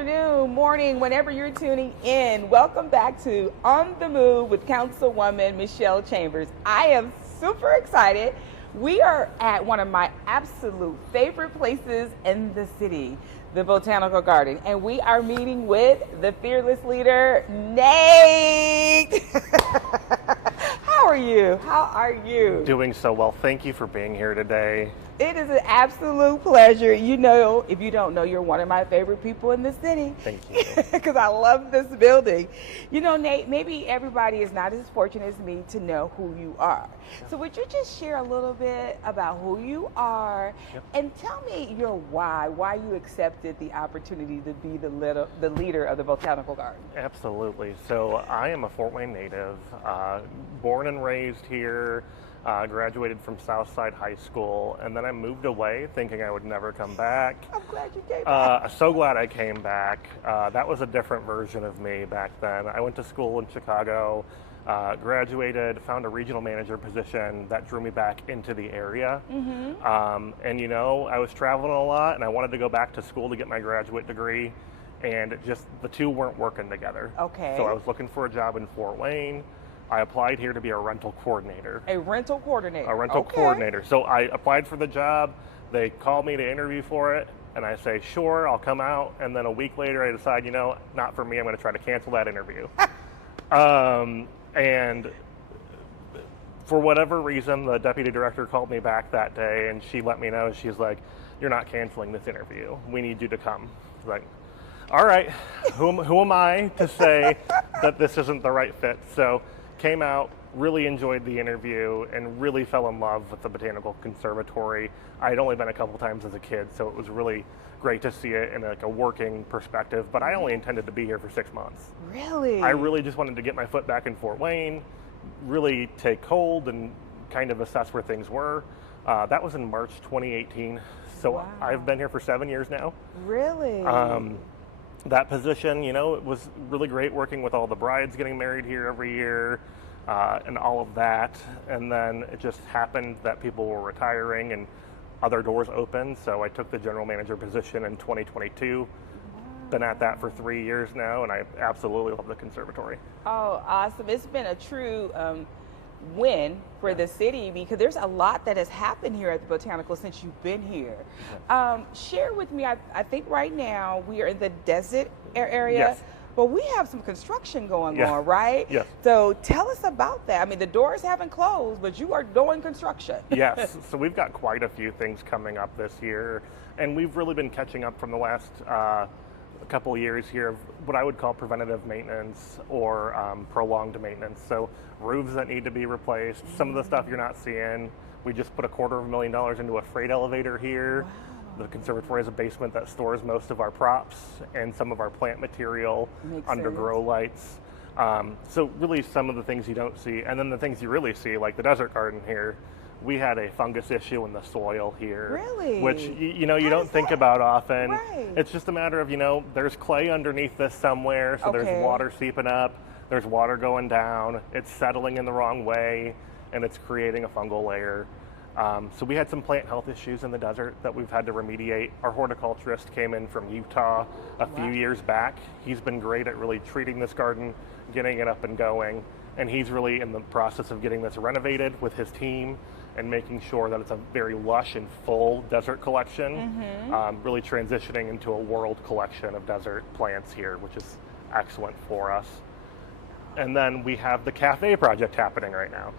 afternoon, morning, whenever you're tuning in. Welcome back to On the Move with Councilwoman Michelle Chambers. I am super excited. We are at one of my absolute favorite places in the city, the Botanical Garden, and we are meeting with the fearless leader, Nate. How are you? How are you? Doing so well. Thank you for being here today. It is an absolute pleasure. You know, if you don't know, you're one of my favorite people in the city. Thank you. Because I love this building. You know, Nate, maybe everybody is not as fortunate as me to know who you are. So would you just share a little bit about who you are and tell me your why you accepted the opportunity to be the leader of the Botanical Garden? Absolutely. So I am a Fort Wayne native, born and raised here. Graduated from Southside High School, and then I moved away thinking I would never come back. I'm glad you came back. So glad I came back. That was a different version of me back then. I went to school in Chicago, graduated, found a regional manager position that drew me back into the area. And you know, I was traveling a lot, and I wanted to go back to school to get my graduate degree, and the two weren't working together. Okay. So I was looking for a job in Fort Wayne. I applied here to be a rental coordinator. A rental coordinator. A rental coordinator. So I applied for the job. They called me to interview for it, and I say, sure, I'll come out. And then a week later, I decide, you know, not for me. I'm going to try to cancel that interview. And for whatever reason, the deputy director called me back that day, and she let me know. She's like, you're not canceling this interview. We need you to come. I was like, all right, who am I to say that this isn't the right fit? So came out, really enjoyed the interview, and really fell in love with the Botanical Conservatory. I had only been a couple times as a kid, so it was really great to see it in like a working perspective, but I only intended to be here for 6 months. Really? I really just wanted to get my foot back in Fort Wayne, really take hold and kind of assess where things were. That was in March 2018, so wow. I've been here for 7 years now. Really? That position, you know, it was really great working with all the brides getting married here every year and all of that. And then it just happened that people were retiring and other doors opened. So I took the general manager position in 2022. Wow. Been at that for 3 years now, and I absolutely love the conservatory. Oh, awesome. It's been a true win for the city because there's a lot that has happened here at the Botanical since you've been here. Share with me, I think right now we are in the desert area, yes. But we have some construction going on, right? Yes. So tell us about that. I mean, the doors haven't closed, but you are doing construction. Yes, so we've got quite a few things coming up this year, and we've really been catching up from the last couple of years here of what I would call preventative maintenance or prolonged maintenance. So roofs that need to be replaced, some of the stuff you're not seeing. We just put $250,000 into a freight elevator here. Wow. The conservatory has a basement that stores most of our props and some of our plant material under grow lights. So really some of the things you don't see, and then the things you really see, like the desert garden here. We had a fungus issue in the soil here. Really? Which, you know, you don't think about often. Right. It's just a matter of, you know, there's clay underneath this somewhere, so there's water seeping up, there's water going down, it's settling in the wrong way, and it's creating a fungal layer. So we had some plant health issues in the desert that we've had to remediate. Our horticulturist came in from Utah a few years back. He's been great at really treating this garden, getting it up and going, and he's really in the process of getting this renovated with his team and making sure that it's a very lush and full desert collection, really transitioning into a world collection of desert plants here, which is excellent for us. And then we have the cafe project happening right now.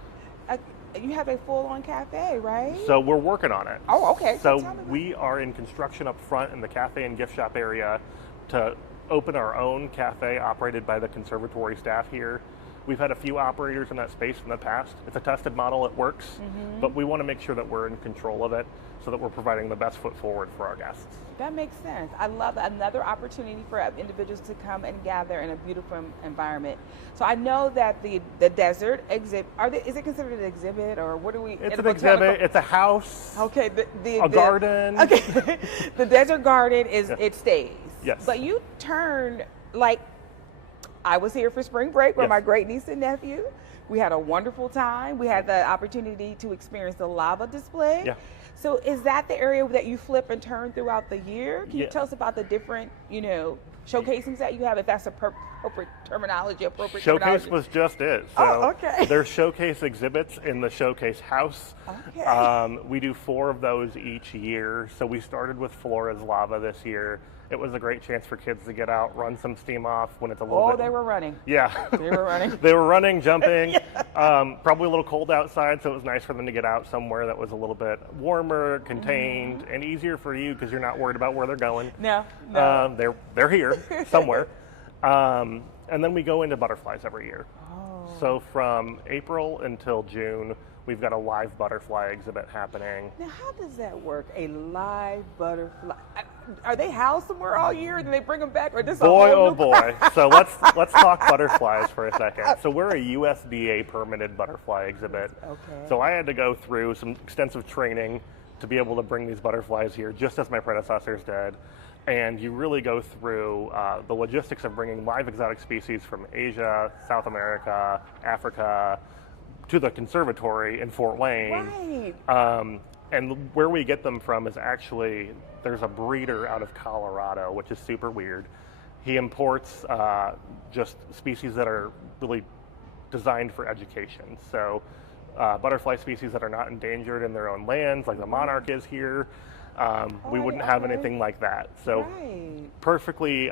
You have a full-on cafe, right? So we're working on it. Oh, okay. So we are in construction up front in the cafe and gift shop area to open our own cafe operated by the conservatory staff here. We've had a few operators in that space in the past. It's a tested model, it works, but we want to make sure that we're in control of it so that we're providing the best foot forward for our guests. That makes sense. I love another opportunity for individuals to come and gather in a beautiful environment. So I know that the desert exhibit, is it considered an exhibit or what do we? It's an exhibit, it's a house, okay, a garden. Okay, the desert garden it stays. Yes. But you turned, like, I was here for spring break with my great niece and nephew. We had a wonderful time. We had the opportunity to experience the lava display. Yeah. So is that the area that you flip and turn throughout the year? Can you tell us about the different, showcasings that you have, if that's appropriate terminology? Showcase was just it. So okay. There's showcase exhibits in the showcase house. Okay. We do 4 of those each year. So we started with Flora's Lava this year. It was a great chance for kids to get out, run some steam off when it's a little bit... Oh, they were running. Yeah. They were running. They were running, jumping. Yeah. Probably a little cold outside, so it was nice for them to get out somewhere that was a little bit warmer, contained, and easier for you because you're not worried about where they're going. No. They're here somewhere. And then we go into butterflies every year. Oh. So from April until June, we've got a live butterfly exhibit happening. Now, how does that work? A live butterfly? Are they housed somewhere all year, and then they bring them back, or this? Boy, oh boy! So let's talk butterflies for a second. So we're a USDA permitted butterfly exhibit. Okay. So I had to go through some extensive training to be able to bring these butterflies here, just as my predecessors did. And you really go through the logistics of bringing live exotic species from Asia, South America, Africa, to the conservatory in Fort Wayne. Right. And where we get them from is actually, there's a breeder out of Colorado, which is super weird. He imports just species that are really designed for education. So butterfly species that are not endangered in their own lands, like the monarch is here. We wouldn't have anything like that. So perfectly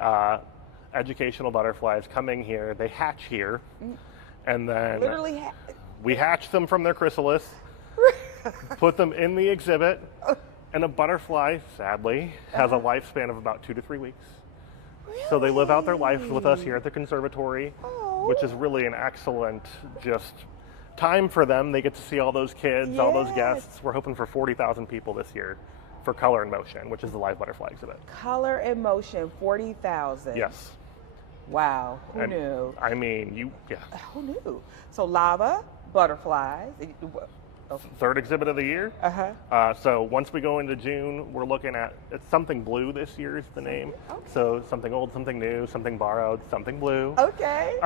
educational butterflies coming here. They hatch here, and then Literally we hatch them from their chrysalis, put them in the exhibit, and a butterfly, sadly, has a lifespan of about 2 to 3 weeks. Really? So they live out their lives with us here at the conservatory, which is really an excellent just time for them. They get to see all those kids, all those guests. We're hoping for 40,000 people this year for Color and Motion, which is the live butterfly exhibit. Color and Motion, 40,000. Yes. Wow. Who knew? I mean, Who knew? So lava, butterflies. Third exhibit of the year. So once we go into June, we're looking at, it's Something Blue this year is the name. Okay. So something old, something new, something borrowed, something blue. Okay.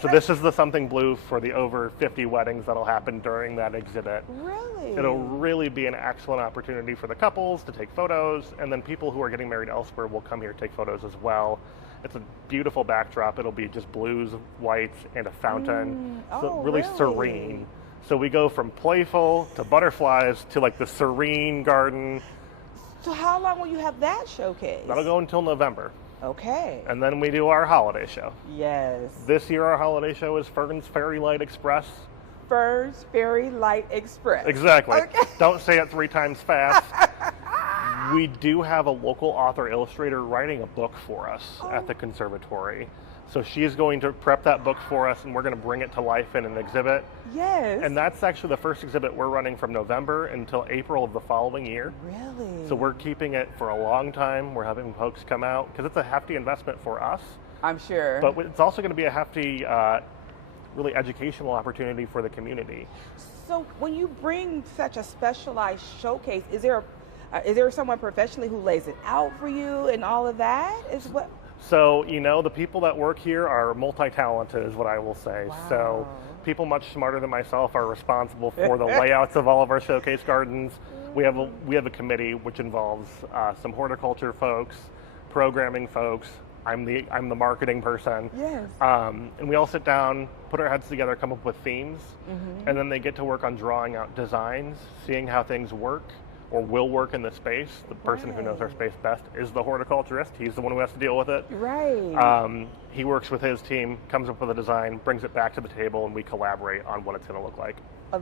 So this is the Something Blue for the over 50 weddings that'll happen during that exhibit. Really? It'll really be an excellent opportunity for the couples to take photos, and then people who are getting married elsewhere will come here to take photos as well. It's a beautiful backdrop. It'll be just blues, whites, and a fountain. So really serene. So we go from playful to butterflies to like the serene garden. So how long will you have that showcase? That'll go until November. Okay. And then we do our holiday show. Yes. This year our holiday show is Fern's Fairylight Express. Fern's Fairylight Express. Exactly. Okay. Don't say it 3 times fast. We do have a local author illustrator writing a book for us at the conservatory. So she's going to prep that book for us, and we're going to bring it to life in an exhibit. Yes. And that's actually the first exhibit we're running from November until April of the following year. Really? So we're keeping it for a long time. We're having folks come out, because it's a hefty investment for us. I'm sure. But it's also going to be a hefty, really educational opportunity for the community. So when you bring such a specialized showcase, is there someone professionally who lays it out for you and all of that? So, the people that work here are multi-talented is what I will say. Wow. So people much smarter than myself are responsible for the layouts of all of our showcase gardens. We have a committee which involves some horticulture folks, programming folks. I'm the marketing person. Yes. And we all sit down, put our heads together, come up with themes, and then they get to work on drawing out designs, seeing how things work or will work in the space. The person who knows our space best is the horticulturist. He's the one who has to deal with it. Right. He works with his team, comes up with a design, brings it back to the table, and we collaborate on what it's going to look like. I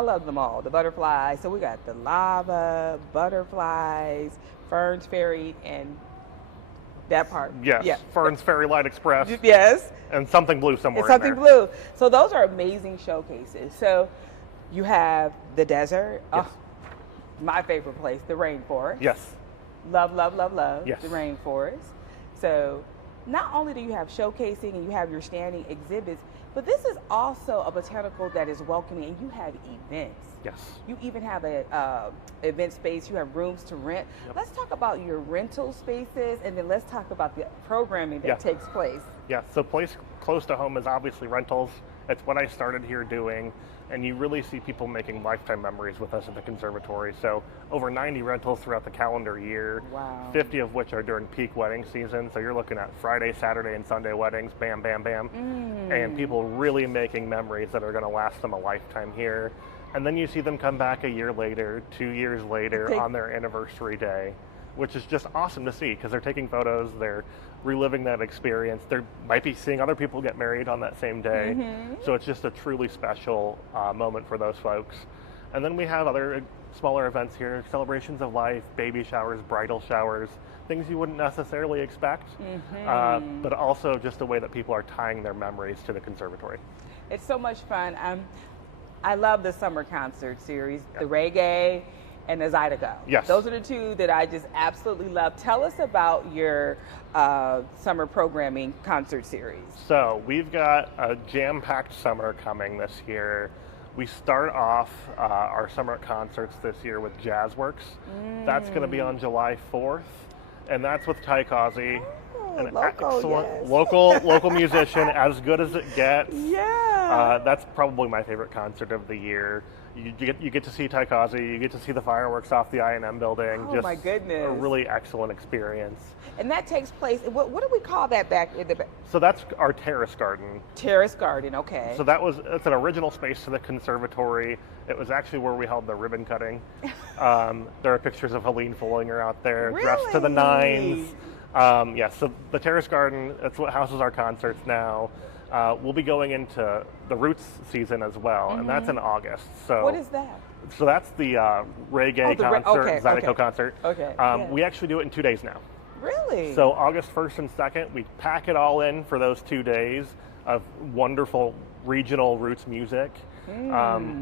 love them all. The butterflies. So we got the lava, butterflies, Fern's Fairy, and that part. Yes. Yeah. Fern's Fairylight Express. Yes. And Something Blue somewhere. And Something Blue. So those are amazing showcases. So you have the desert. Yes. Oh, my favorite place, the rainforest. Yes. Love, love, love, love yes. the rainforest. So not only do you have showcasing and you have your standing exhibits, but this is also a botanical that is welcoming, and you have events. Yes. You even have a event space. You have rooms to rent. Yep. Let's talk about your rental spaces, and then let's talk about the programming that takes place. Yeah, so place close to home is obviously rentals It's what I started here doing, and you really see people making lifetime memories with us at the conservatory. So over 90 rentals throughout the calendar year, wow. 50 of which are during peak wedding season. So you're looking at Friday, Saturday, and Sunday weddings, bam, bam, bam. And people really making memories that are going to last them a lifetime here. And then you see them come back a year later, 2 years later on their anniversary day, which is just awesome to see because they're taking photos, they're reliving that experience. They might be seeing other people get married on that same day. So it's just a truly special moment for those folks. And then we have other smaller events here, celebrations of life, baby showers, bridal showers, things you wouldn't necessarily expect, but also just a way that people are tying their memories to the conservatory. It's so much fun. I love the summer concert series, the reggae and the Zydeco. Yes. Those are the two that I just absolutely love. Tell us about your summer programming concert series. So we've got a jam-packed summer coming this year. We start off our summer concerts this year with Jazzworks. That's going to be on July 4th, and that's with Ty Causey, an excellent local musician, as good as it gets. Yeah. That's probably my favorite concert of the year. You get to see Ty Causey, you get to see the fireworks off the I&M building. Oh, just my goodness. A really excellent experience. And that takes place, what do we call that back in the back? So that's our terrace garden. Terrace garden, okay. So it's an original space to the conservatory. It was actually where we held the ribbon cutting. There are pictures of Helene Foellinger out there, dressed to the nines. So the terrace garden, that's what houses our concerts now. We'll be going into the Roots season as well, and that's in August. So what is that? So that's the reggae concert, Zydeco concert. Okay. We actually do it in 2 days now. Really? So August 1st and 2nd, we pack it all in for those 2 days of wonderful regional roots music.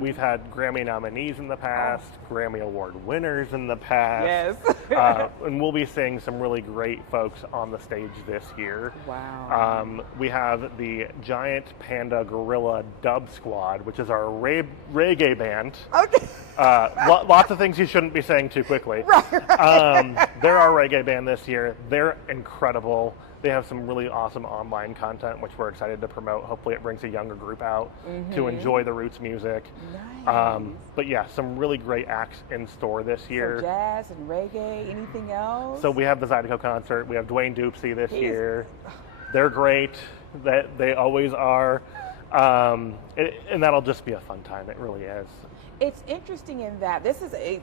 We've had Grammy nominees in the past, Grammy Award winners in the past. Yes. And we'll be seeing some really great folks on the stage this year. Wow. We have the Giant Panda Gorilla Dub Squad, which is our reggae band. Okay. Lots of things you shouldn't be saying too quickly. They're our reggae band this year. They're incredible. They have some really awesome online content, which we're excited to promote. Hopefully it brings a younger group out to enjoy the roots music. Nice. But yeah, some really great acts in store this year. So jazz and reggae, anything else? So we have the Zydeco concert. We have Dwayne Dupsy this year. They're great. They always are. And that'll just be a fun time. It really is. It's interesting in that this is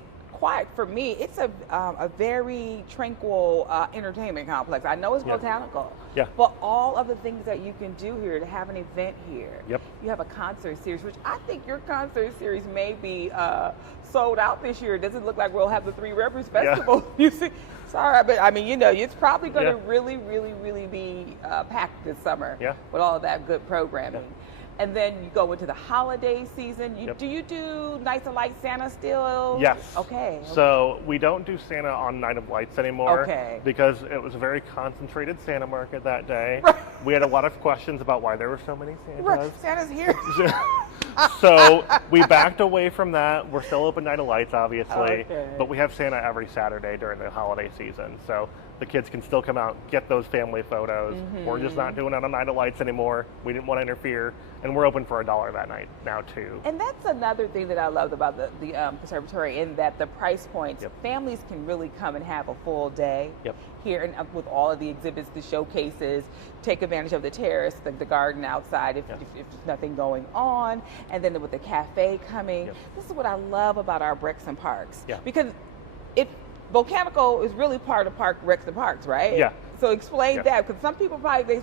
for me, it's a very tranquil entertainment complex. I know it's botanical, but all of the things that you can do here, to have an event here. You have a concert series, which I think your concert series may be sold out this year. It doesn't look like we'll have the Three Rivers Festival music. Sorry, but I mean, it's probably going to really, really, really be packed this summer with all of that good programming. And then you go into the holiday season. Do you do Nights of Light Santa still? Yes. Okay. So we don't do Santa on Night of Lights anymore. Okay. Because it was a very concentrated Santa market that day. We had a lot of questions about why there were so many Santas. Santa's here. So we backed away from that. We're still open Night of Lights, obviously, but we have Santa every Saturday during the holiday season. So the kids can still come out, get those family photos. We're just not doing it on Night of Lights anymore. We didn't want to interfere, and we're open for $1 that night now too. And that's another thing that I loved about the conservatory, in that the price points, families can really come and have a full day here, and with all of the exhibits, the showcases, take advantage of the terrace, the garden outside if there's nothing going on, and then with the cafe coming. This is what I love about our Breaks and Parks, because Botanical is really part of Recs and Parks, right? Yeah. So explain that, because some people probably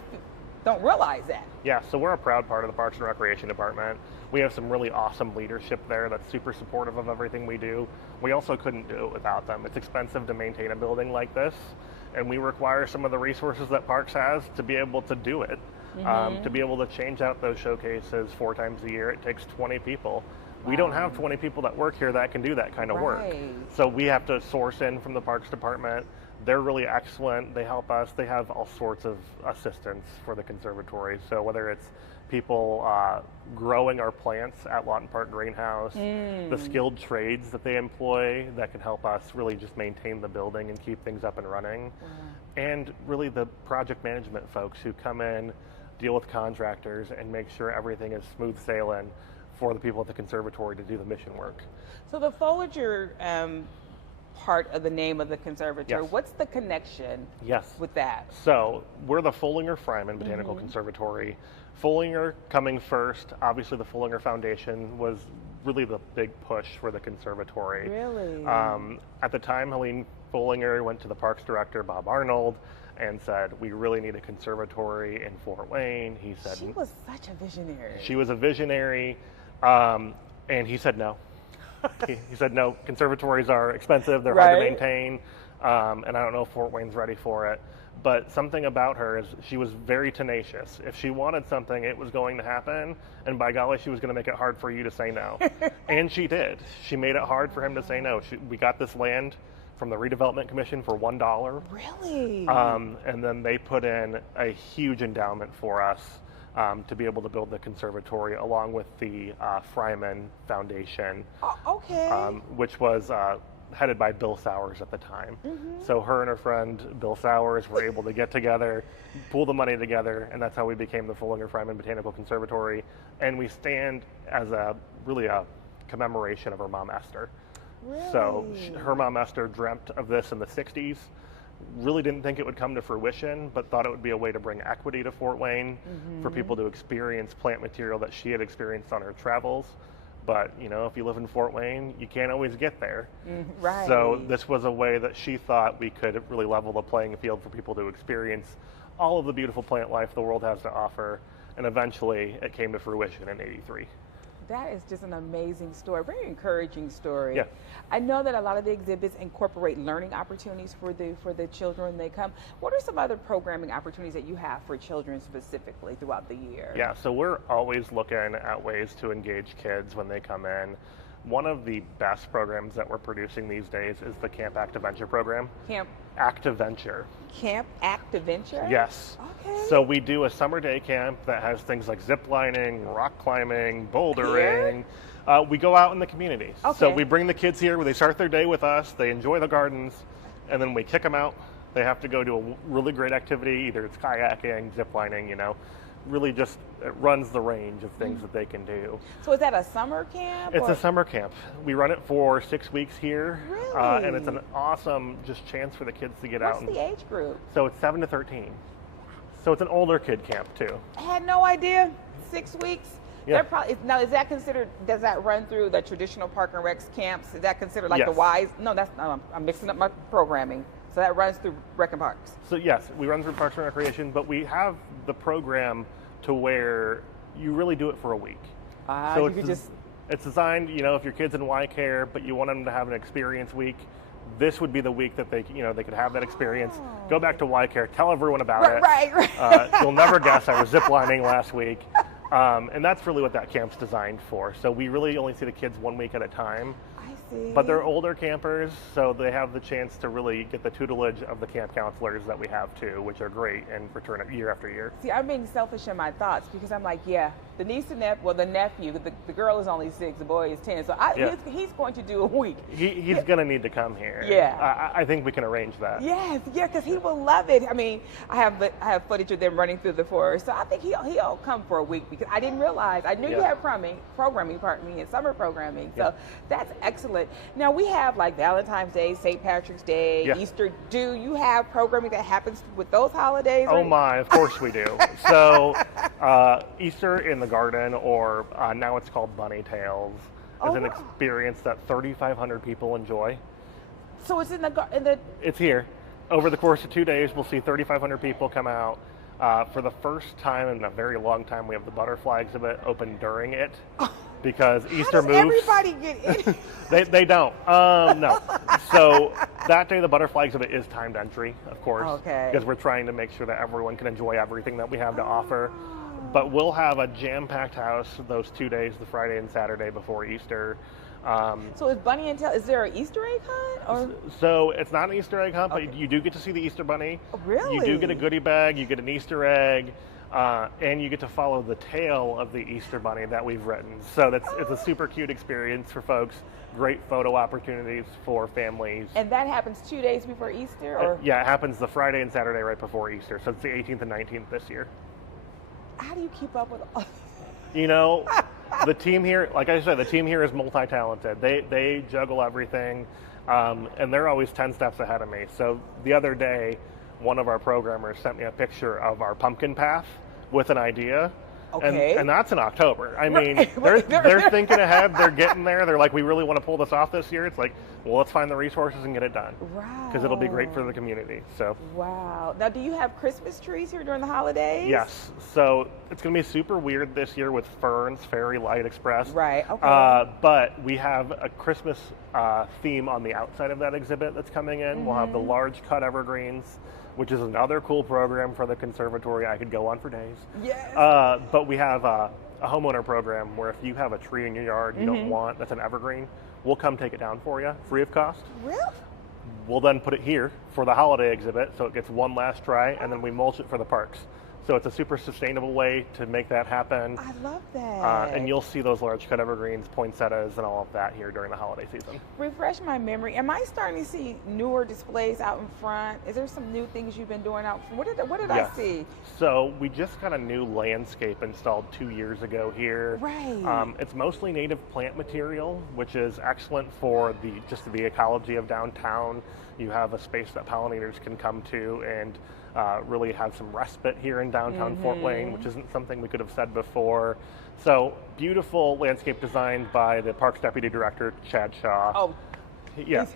don't realize that. Yeah, so we're a proud part of the Parks and Recreation Department. We have some really awesome leadership there that's super supportive of everything we do. We also couldn't do it without them. It's expensive to maintain a building like this, and we require some of the resources that Parks has to be able to do it. To be able to change out those showcases 4 times a year, it takes 20 people. We don't have 20 people that work here that can do that kind of work. So we have to source in from the Parks Department. They're really excellent. They help us. They have all sorts of assistance for the conservatory. So whether it's people growing our plants at Lawton Park Greenhouse, the skilled trades that they employ that can help us really just maintain the building and keep things up and running, and really the project management folks who come in, deal with contractors, and make sure everything is smooth sailing for the people at the conservatory to do the mission work. So the Foellinger part of the name of the conservatory, Yes. what's the connection Yes. with that? So we're the Foellinger-Freimann Botanical Conservatory. Foellinger coming first. Obviously, the Foellinger Foundation was really the big push for the conservatory. Really? At the time, Helene Foellinger went to the parks director, Bob Arnold, and said, we really need a conservatory in Fort Wayne. He said, she was such a visionary. she was a visionary, and he said no. he said no, conservatories are expensive, they're hard to maintain, and I don't know if Fort Wayne's ready for it. But something about her is she was very tenacious. If she wanted something, it was going to happen, and by golly, she was going to make it hard for you to say no. And she did. She made it hard for him to say no. We got this land from the Redevelopment Commission for $1. Really? And then they put in a huge endowment for us to be able to build the conservatory, along with the Freimann Foundation, which was headed by Bill Sowers at the time. So her and her friend Bill Sowers were able to get together, pool the money together, and that's how we became the Foellinger-Freimann Botanical Conservatory. And we stand as really a commemoration of her mom, Esther. Really? So her mom, Esther, dreamt of this in the 60s. Really didn't think it would come to fruition, but thought it would be a way to bring equity to Fort Wayne, for people to experience plant material that she had experienced on her travels. But, you know, if you live in Fort Wayne, you can't always get there. Right. So this was a way that she thought we could really level the playing field for people to experience all of the beautiful plant life the world has to offer. And eventually it came to fruition in '83. That is just an amazing story, very encouraging story. Yeah. I know that a lot of the exhibits incorporate learning opportunities for the children when they come. What are some other programming opportunities that you have for children specifically throughout the year? Yeah, so we're always looking at ways to engage kids when they come in. One of the best programs that we're producing these days is the Camp Activenture program. Camp Activenture. Camp Activenture? Yes. Okay. So we do a summer day camp that has things like zip lining, rock climbing, bouldering. We go out in the community. Okay. So we bring the kids here where they start their day with us, they enjoy the gardens, and then we kick them out. They have to go do a really great activity, either it's kayaking, zip lining, you know. Really just, it runs the range of things that they can do. So is that a summer camp? It's a summer camp. We run it for 6 weeks here. Really? And it's an awesome just chance for the kids to get out. What's the age group? So it's 7 to 13. So it's an older kid camp too. I had no idea. 6 weeks? Yeah. They're probably, now, is that considered, does that run through the traditional Park and Recs camps? Is that considered like Yes. the WISE? No, that's, no, I'm mixing up my programming. So that runs through Rec and Parks. So yes, we run through Parks and Recreation, but we have the program to where you really do it for a week. So it's designed, you know, if your kid's in Y Care, but you want them to have an experience week, this would be the week that they, you know, they could have that experience. Go back to Y Care, tell everyone about it. Right. You'll never guess I was ziplining last week. And that's really what that camp's designed for. So we really only see the kids 1 week at a time. I see. But they're older campers, so they have the chance to really get the tutelage of the camp counselors that we have too, which are great and return it year after year. See, I'm being selfish in my thoughts because I'm like, yeah, the niece and the nephew, the girl is only 6, the boy is 10, so he's going to do a week. He's going to need to come here. Yeah. I think we can arrange that. Yes, yeah, because he will love it. I mean, I have footage of them running through the forest, so I think he'll come for a week because I didn't realize. I knew you had programming, and summer programming, so that's excellent. Now we have like Valentine's Day, St. Patrick's Day, Easter. Do you have programming that happens with those holidays? Oh my, of course we do. So Easter in the garden, or now it's called Bunny Tales, is an experience that 3,500 people enjoy. So it's in the It's here. Over the course of 2 days, we'll see 3,500 people come out. For the first time in a very long time, we have the butterfly exhibit open during it. Because Easter moves. Everybody get in. They don't. No. So that day the butterfly exhibit is timed entry, of course. Okay. Because we're trying to make sure that everyone can enjoy everything that we have to offer. But we'll have a jam-packed house those 2 days, the Friday and Saturday before Easter. So is Bunny and Tail, is there an Easter egg hunt? Or? So it's not an Easter egg hunt, but you do get to see the Easter Bunny. Oh, really? You do get a goodie bag, you get an Easter egg. And you get to follow the tail of the Easter Bunny that we've written. So it's a super cute experience for folks. Great photo opportunities for families. And that happens 2 days before Easter? Or? Yeah, it happens the Friday and Saturday right before Easter. So it's the 18th and 19th this year. How do you keep up with all? You know, the team here, like I said, the team here is multi-talented. They juggle everything, and they're always 10 steps ahead of me. So the other day, one of our programmers sent me a picture of our pumpkin path with an idea. Okay. And that's in October. I mean, they're thinking ahead. They're getting there. They're like, we really want to pull this off this year. It's like, well, let's find the resources and get it done. Wow. Because it'll be great for the community. So. Wow. Now, do you have Christmas trees here during the holidays? Yes. So it's going to be super weird this year with Fern's Fairylight Express. Right. Okay. But we have a Christmas theme on the outside of that exhibit that's coming in. Mm-hmm. We'll have the large cut evergreens, which is another cool program for the conservatory. I could go on for days. Yes. But we have a homeowner program where if you have a tree in your yard you don't want, that's an evergreen, we'll come take it down for you, free of cost. Really? We'll then put it here for the holiday exhibit, so it gets one last try, and then we mulch it for the parks. So it's a super sustainable way to make that happen. I love that. And you'll see those large cut evergreens, poinsettias, and all of that here during the holiday season. Refresh my memory. Am I starting to see newer displays out in front? Is there some new things you've been doing out front? What did Yes. I see? So we just got a new landscape installed 2 years ago here. Right. It's mostly native plant material, which is excellent for the ecology of downtown. You have a space that pollinators can come to and really have some respite here in downtown Fort Wayne, which isn't something we could have said before. So beautiful landscape designed by the Parks Deputy Director, Chad Shaw. Oh, yeah.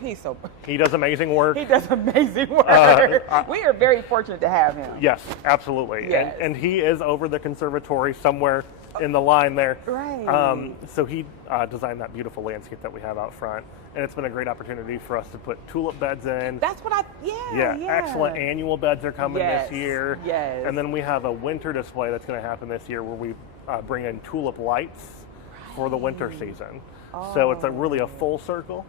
He does amazing work. He does amazing work. We are very fortunate to have him. Yes, absolutely. Yes. And he is over the conservatory somewhere in the line there. Right. So he designed that beautiful landscape that we have out front. And it's been a great opportunity for us to put tulip beds in. That's what yeah. Excellent annual beds are coming this year. Yes. And then we have a winter display that's going to happen this year where we bring in tulip lights for the winter season. Oh. So it's really a full circle,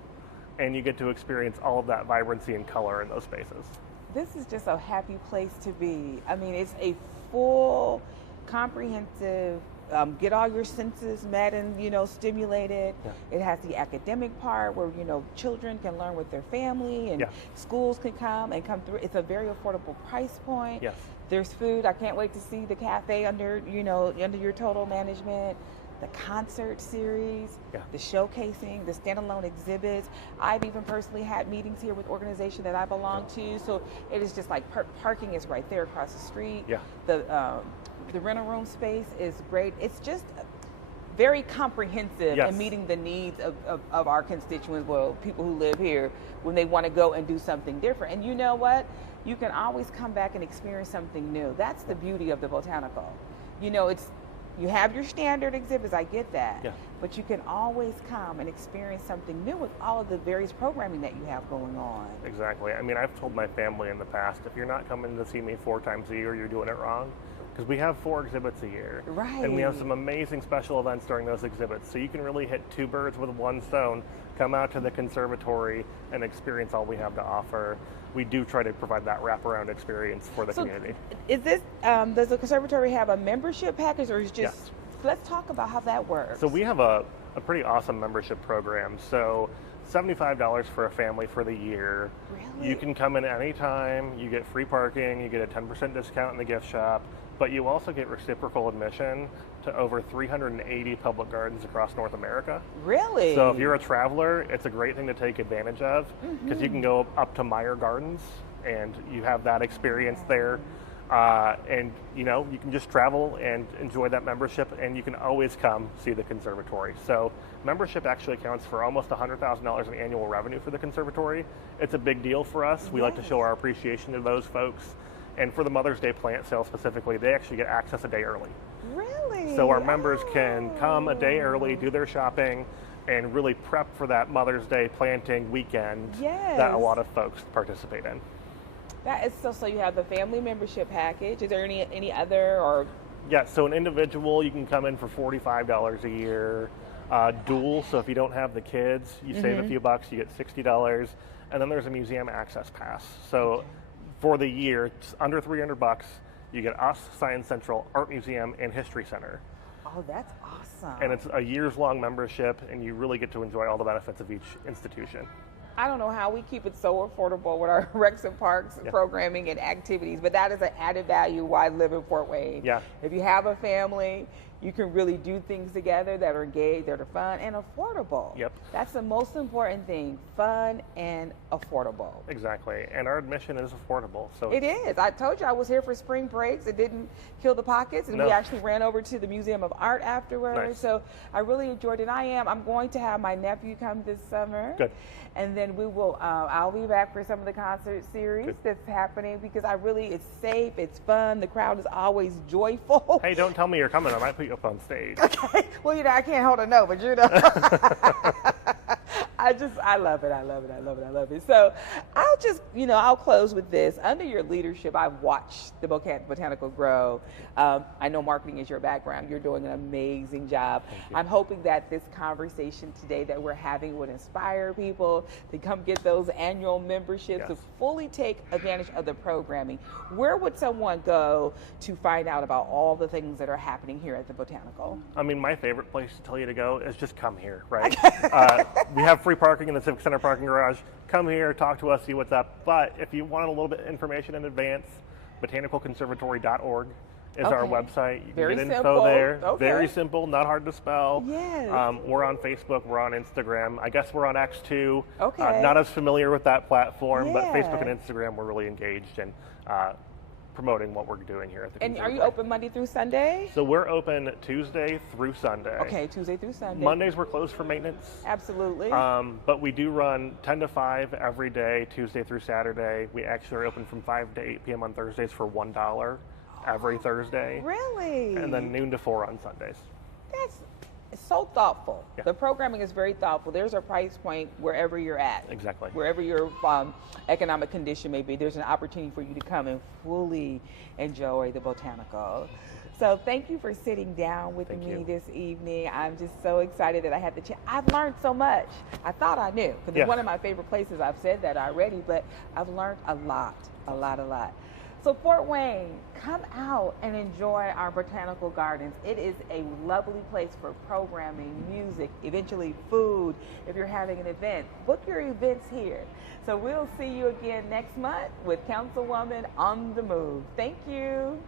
and you get to experience all of that vibrancy and color in those spaces. This is just a happy place to be. I mean, it's a full, comprehensive, get all your senses met and, stimulated. Yeah. It has the academic part where, children can learn with their family and schools can come through. It's a very affordable price point. Yes. There's food. I can't wait to see the cafe under your total management. The concert series, the showcasing, the standalone exhibits. I've even personally had meetings here with organizations that I belong to. So it is just like parking is right there across the street. Yeah. The rental room space is great. It's just very comprehensive in meeting the needs of our constituents, people who live here, when they want to go and do something different. And you know what? You can always come back and experience something new. That's the beauty of the Botanical. You have your standard exhibits, I get that, but you can always come and experience something new with all of the various programming that you have going on. Exactly. I mean, I've told my family in the past, if you're not coming to see me 4 times a year, you're doing it wrong. Because we have 4 exhibits a year. Right. And we have some amazing special events during those exhibits. So you can really hit 2 birds with 1 stone, come out to the conservatory and experience all we have to offer. We do try to provide that wraparound experience for the community. Is this, does the conservatory have a membership package, or is it just, Yes. Let's talk about how that works. So we have a pretty awesome membership program. So $75 for a family for the year. Really? You can come in anytime, you get free parking, you get a 10% discount in the gift shop, but you also get reciprocal admission to over 380 public gardens across North America. Really? So if you're a traveler, it's a great thing to take advantage of, because you can go up to Meyer Gardens and you have that experience there. And you can just travel and enjoy that membership, and you can always come see the conservatory. So membership actually accounts for almost $100,000 in annual revenue for the conservatory. It's a big deal for us. We like to show our appreciation to those folks. And for the Mother's Day plant sale specifically, they actually get access a day early. Really? So our members can come a day early, do their shopping, and really prep for that Mother's Day planting weekend that a lot of folks participate in. That is so you have the family membership package. Is there any other, or? Yeah, so an individual, you can come in for $45 a year. Dual, so if you don't have the kids, you save a few bucks, you get $60. And then there's a museum access pass. So for the year, it's under $300, you get us, Science Central, Art Museum, and History Center. Oh, that's awesome. And it's a years-long membership, and you really get to enjoy all the benefits of each institution. I don't know how we keep it so affordable with our Rex and Parks programming and activities, but that is an added value why I live in Fort Wayne. Yeah. If you have a family, you can really do things together that are engaged, that are fun and affordable. Yep. That's the most important thing, fun and affordable. Exactly. And our admission is affordable. So it is. I told you I was here for spring breaks. It didn't kill the pockets. And we actually ran over to the Museum of Art afterwards. Nice. So I really enjoyed it. I'm going to have my nephew come this summer. Good. And then we will, I'll be back for some of the concert series that's happening because it's safe, it's fun, the crowd is always joyful. Hey, don't tell me you're coming. I might put you up on stage. Okay. Well, I can't hold a no, but I love it. So I'll close with this. Under your leadership, I've watched the Botanical grow. I know marketing is your background. You're doing an amazing job. I'm hoping that this conversation today that we're having would inspire people to come get those annual memberships, to fully take advantage of the programming. Where would someone go to find out about all the things that are happening here at the Botanical? I mean, my favorite place to tell you to go is just come here, right? We have free parking in the Civic Center parking garage. Come here, talk to us, see what's up. But if you want a little bit of information in advance, botanicalconservatory.org is our website. You can get info there. Very simple, not hard to spell. Yes. We're on Facebook, we're on Instagram. I guess we're on X too. Okay. Not as familiar with that platform, but Facebook and Instagram, we're really engaged in promoting what we're doing here at the And are you open Monday through Sunday? So we're open Tuesday through Sunday. Okay, Tuesday through Sunday. Mondays we're closed for maintenance. Absolutely. But we do run 10 to 5 every day, Tuesday through Saturday. We actually are open from 5 to 8 p.m. on Thursdays for $1 every Thursday. Really? And then noon to 4 on Sundays. That's so thoughtful. Yeah. The programming is very thoughtful. There's a price point wherever you're at. Exactly. Wherever your economic condition may be, there's an opportunity for you to come and fully enjoy the Botanical. So thank you for sitting down with me this evening. I'm just so excited that I had the chance. I've learned so much. I thought I knew, because it's one of my favorite places. I've said that already, but I've learned a lot. So Fort Wayne, come out and enjoy our botanical gardens. It is a lovely place for programming, music, eventually food. If you're having an event, book your events here. So we'll see you again next month with Councilwoman on the Move. Thank you.